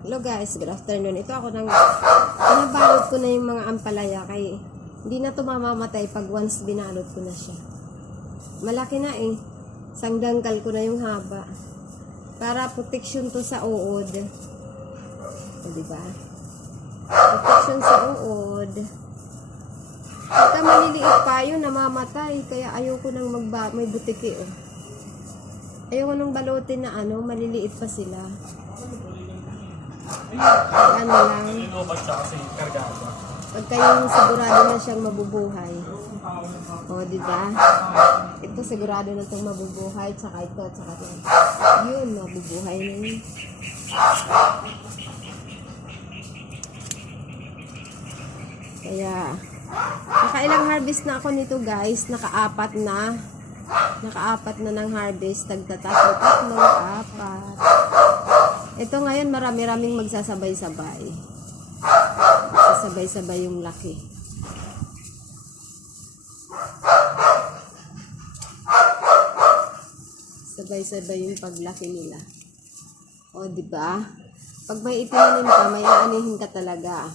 Hello guys, good afternoon. Ito ako nang pinabalot ko na yung mga ampalaya kay hindi na to mamamatay pag once binalot ko na siya. Malaki na eh. Sangdangkal ko na yung haba. Para protection to sa uod. O diba? Protection sa uod. Pagka maliliit pa yun, namamatay. Kaya ayoko nang may butiki oh. Ayoko nang balutin na maliliit pa sila. Ano lang. Pagka yung sigurado na siyang mabubuhay. O, diba? Ito sigurado na itong mabubuhay. Tsaka ito, tsaka ito. Yun, mabubuhay na yun. Kaya, nakailang harvest na ako nito guys. Nakaapat na ng harvest. Tagtatlo, apat. Ito ngayon marami-raming magsasabay-sabay. Sasabay-sabay yung laki. Sabay-sabay yung paglaki nila. O, diba? Pag may itinanim ka, may aanihin ka talaga.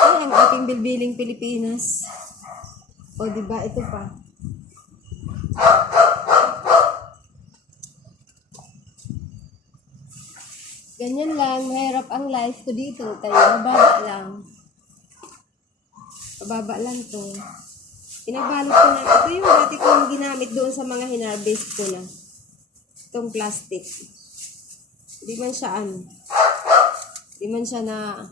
Ay, ang ating bilbiling Pilipinas. O, diba? Ito pa. Ganyan lang, mahirap ang life ko dito. Tayo, mababa lang. Mababa lang to. Pinabalot ko na. Ito yung dati kong ginamit doon sa mga hinarvest ko na. Itong plastic. Hindi man siya Hindi man siya na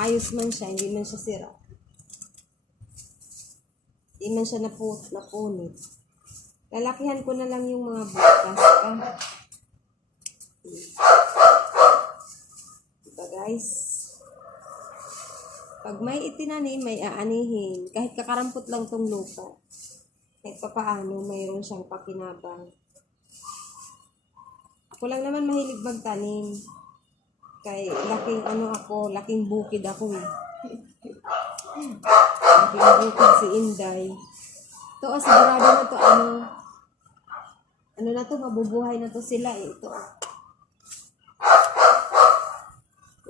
ayos man siya. Hindi man siya sira. Hindi man siya napunit. Lalakihan ko na lang yung mga butas. Diba guys? Pag may itinanim, may aanihin. Kahit kakarampot lang tong lupa. Kahit papaano, mayroon siyang pakinabang. Ako lang naman mahilig magtanim. Kay laking bukid ako eh. Laking bukid si Inday. Ito, sigurado na to, na to, mabubuhay na to sila eh. Ito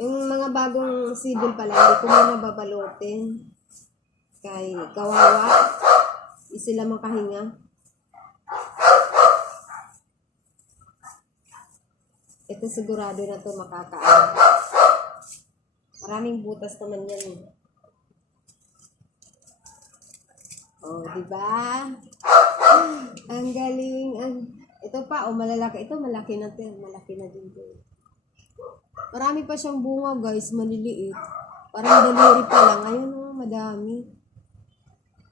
yung mga bagong sibol pala, hindi ko muna babalutin. Kay kawawa. Hindi sila makahinga. Ito sigurado na to makakaan. Maraming butas naman yan eh. Oh, diba? Ang galing. Ito pa, malalaki. Ito, malaki na to. Malaki na din to. Marami pa siyang bunga, guys. Maliliit. Parang daliri pa lang. Ayun, madami.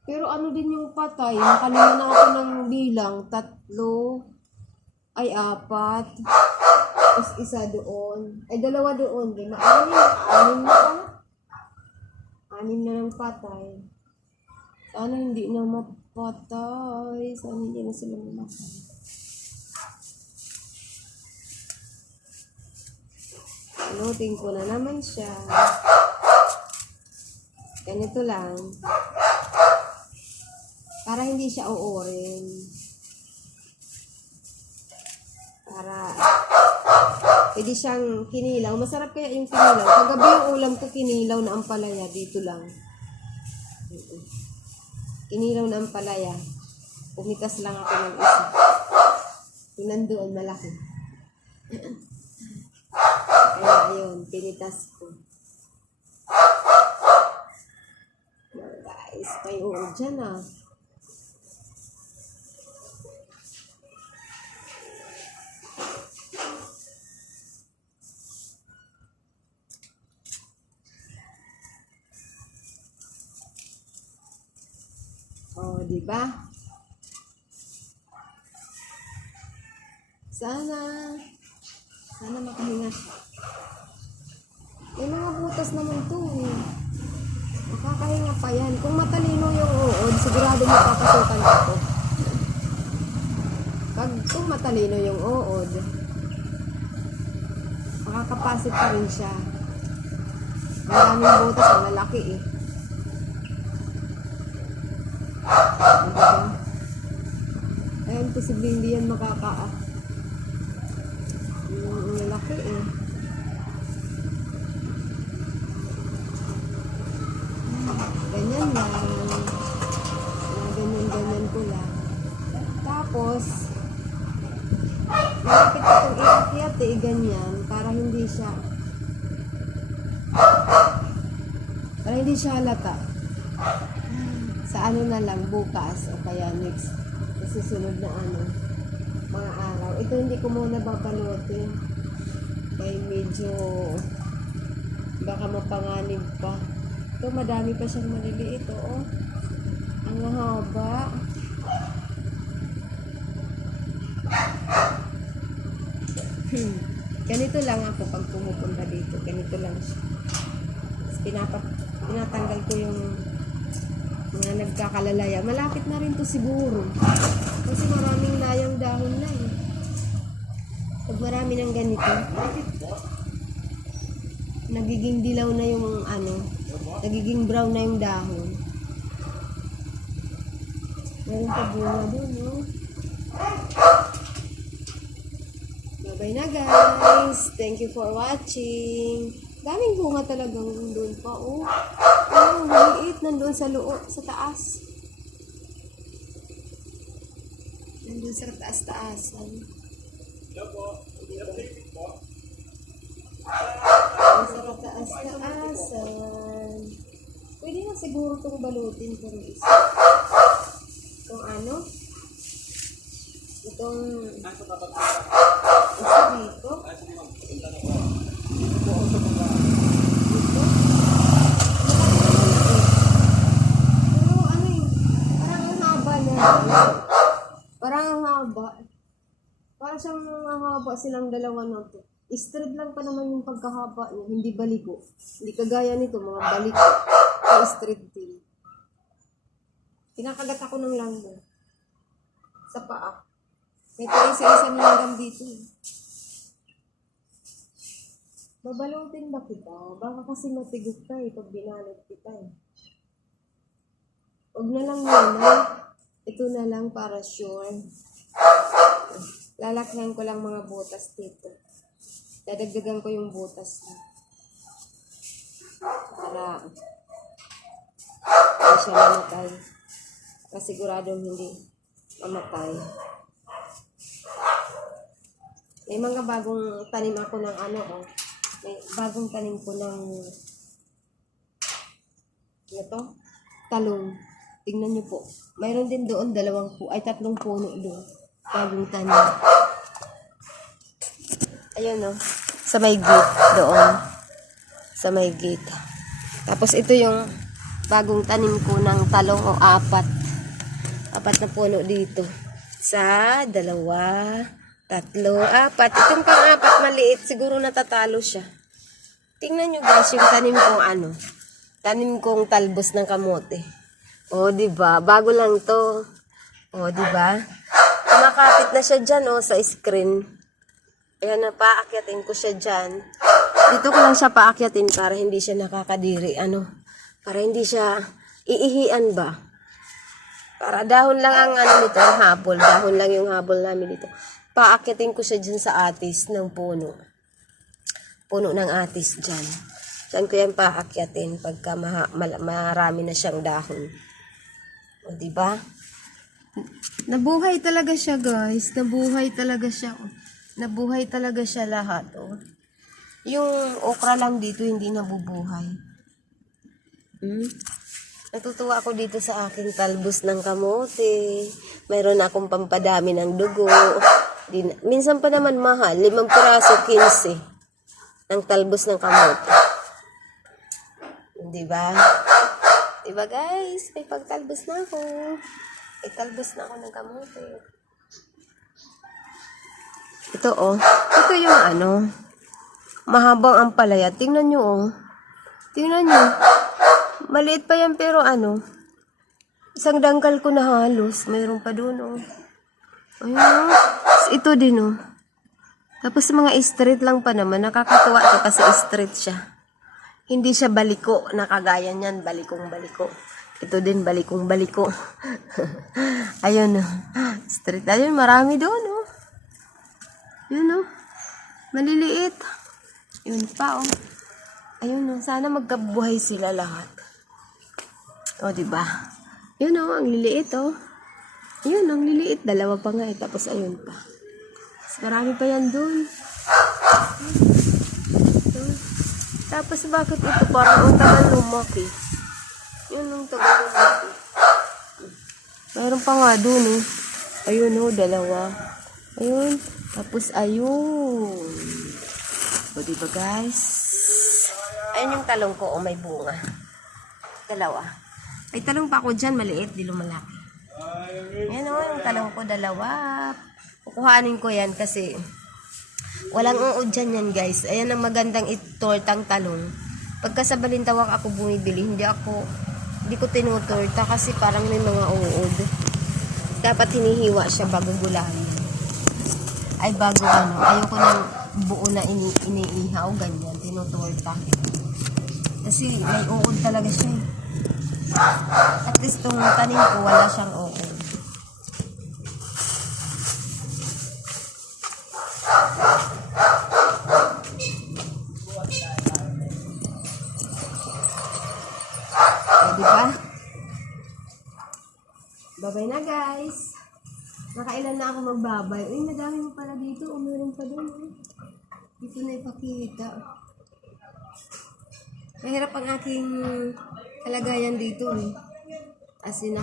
Pero din yung patay. Nakalima na ako ng bilang. 3. Ay, 4. Tapos isa doon. Ay, 2 doon. 5. 6 na pa. 6 na ng patay. Sana hindi na mapatay. Sana hindi na sila mamatay. Anutin ko na naman siya. Ganito lang. Para hindi siya uurin. Para pwede siyang kinilaw. Masarap kaya yung kinilaw. Kagabi yung ulam ko kinilaw na ampalaya. Dito lang. Kinilaw na ampalaya. Pumitas lang ako ng isa. Yung nandoon malaki. Kaya ayun, pinitas ko. Guys, may uod dyan ah. Oh, diba? Sana makahinga siya. May mga butas naman to eh. Makakahinga pa yan. Kung matalino yung uod, sigurado makakasukan ko. Kung matalino yung uod, makakapasit pa rin siya. Maraming butas ang lalaki eh. Ayan, posibleng hindi yan Malaki eh. Ganyan lang. Ganyan ko lang. Tapos, malapit itong iakyat eh, ganyan. Para hindi siya halata. Sa ano na lang, bukas o kaya next, sa susunod na mga araw. Ito hindi ko muna babalutin. Kaya medyo baka mapanganib pa. Ito madami pa siyang maliliit. Oh. Ang haba. Ganito lang ako pag pumupunta dito. Ganito lang siya. Tinatanggal ko yung mga nagkakalalaya. Malapit na rin to siguro. Kasi maraming layang dahon na eh. Pag marami ng ganito, nagiging dilaw na yung nagiging brown na yung dahon. Meron pa bunga doon, no? Bye na guys. Thank you for watching. Daming bunga talagang doon pa, oh. Maliit nandun sa sa taas. Nandun sa taas-taasan. Sa taas-taasan. Pwede na siguro itong balutin pero isa. Itong itong isa dito. Parang ang haba. Parang siyang haba silang dalawa na to. Straight lang pa naman yung pagkahaba niya. Hindi baliko. Hindi kagaya nito, mga baliko. Ay straight din. Kinakagat ako ng langgam. Sa paa. May isa-isa na langgam dito. Babalutin ba kita? Baka kasi matigok ka pag binalot kita Huwag na lang muna. Ito na lang para sure. Lalakyan ko lang mga butas dito. Dadagdagan ko yung butas na. Para hindi siya mamatay. Kasiguradong hindi mamatay. May mga bagong tanim ako ng may bagong tanim ko ng talong. Tingnan nyo po. Mayroon din doon 3 puno doon. Bagong tanim. Ayun sa may gate doon. Sa may gate. Tapos ito yung bagong tanim ko ng talong o 4 na puno dito. 1, 2, 3, 4. Itong pang-4 maliit. Siguro natatalo siya. Tingnan nyo guys yung tanim kong tanim kong talbos ng kamote. Oh, diba? Bago lang to. Oh, diba? Kumakapit na siya dyan, sa screen. Ayan na, paakyatin ko siya dyan. Dito ko lang siya paakyatin para hindi siya nakakadiri. Para hindi siya iihian ba? Para dahon lang ang nito, ang habol. Dahon lang yung habol namin dito. Paakyatin ko siya dyan sa atis ng puno. Puno ng atis dyan. Saan ko yan paakyatin pagka marami na siyang dahon. O, diba? Nabuhay talaga siya, guys. Nabuhay talaga siya. Nabuhay talaga siya lahat, Yung okra lang dito, hindi nabubuhay. Natutuwa ako dito sa aking talbos ng kamote. Mayroon akong pampadami ng dugo. Minsan pa naman mahal. 5 piraso, 15. Ng talbos ng kamote. Diba? Diba guys? May pagtalbos na ako. May talbos na ako ng kamote. Ito Ito yung mahabang ampalaya. Tingnan nyo Tingnan nyo. Maliit pa yan pero isang dangkal ko na halos. Mayroon pa doon Ayun Ito din Tapos mga straight lang pa naman. Nakakatuwa to kasi straight siya. Hindi siya baliko. Nakagaya niyan. Balikong-baliko. Ito din balikong-baliko. Ayun Straight. Ayun marami doon Yun Maliliit. Yun pa, oh. Ayun, oh. Sana magkabuhay sila lahat. O, diba? Yun, oh. Ang liliit, oh. Yun, ang liliit. Dalawa pa nga, eh. Tapos, ayun pa. Mas marami pa yan dun. Tapos, bakit ito? Parang ang tagal lumaki. Yun, ang tagal lumaki. Mayroon pa nga dun, oh. Ayun, oh. Dalawa. Ayun. Tapos, ayun. O, diba, guys? Ayun yung talong ko. O, may bunga. Dalawa. May talong pa ako dyan. Maliit. Di lumalaki. Ayan, o. Yung talong ko. Dalawa. Kukuhanin ko yan kasi walang uod dyan yan, guys. Ayan ang magandang itortang talong. Pagka sa Balintawak ako bumibili, hindi ko tinutorta kasi parang may mga uod. Dapat hinihiwa siya bago gulahin. Ay, bago ano. Ayoko ng buo na iniihaw, ganyan. Tinutorta. Kasi may uod talaga siya. At least itong tanim ko, wala siyang uod. Diba? Babay na, guys. Nakailan na ako magbabay. Uy, madami mo pala dito. Meron pa doon. Dito na ipakita. Mahirap ang aking kalagayan dito. As in,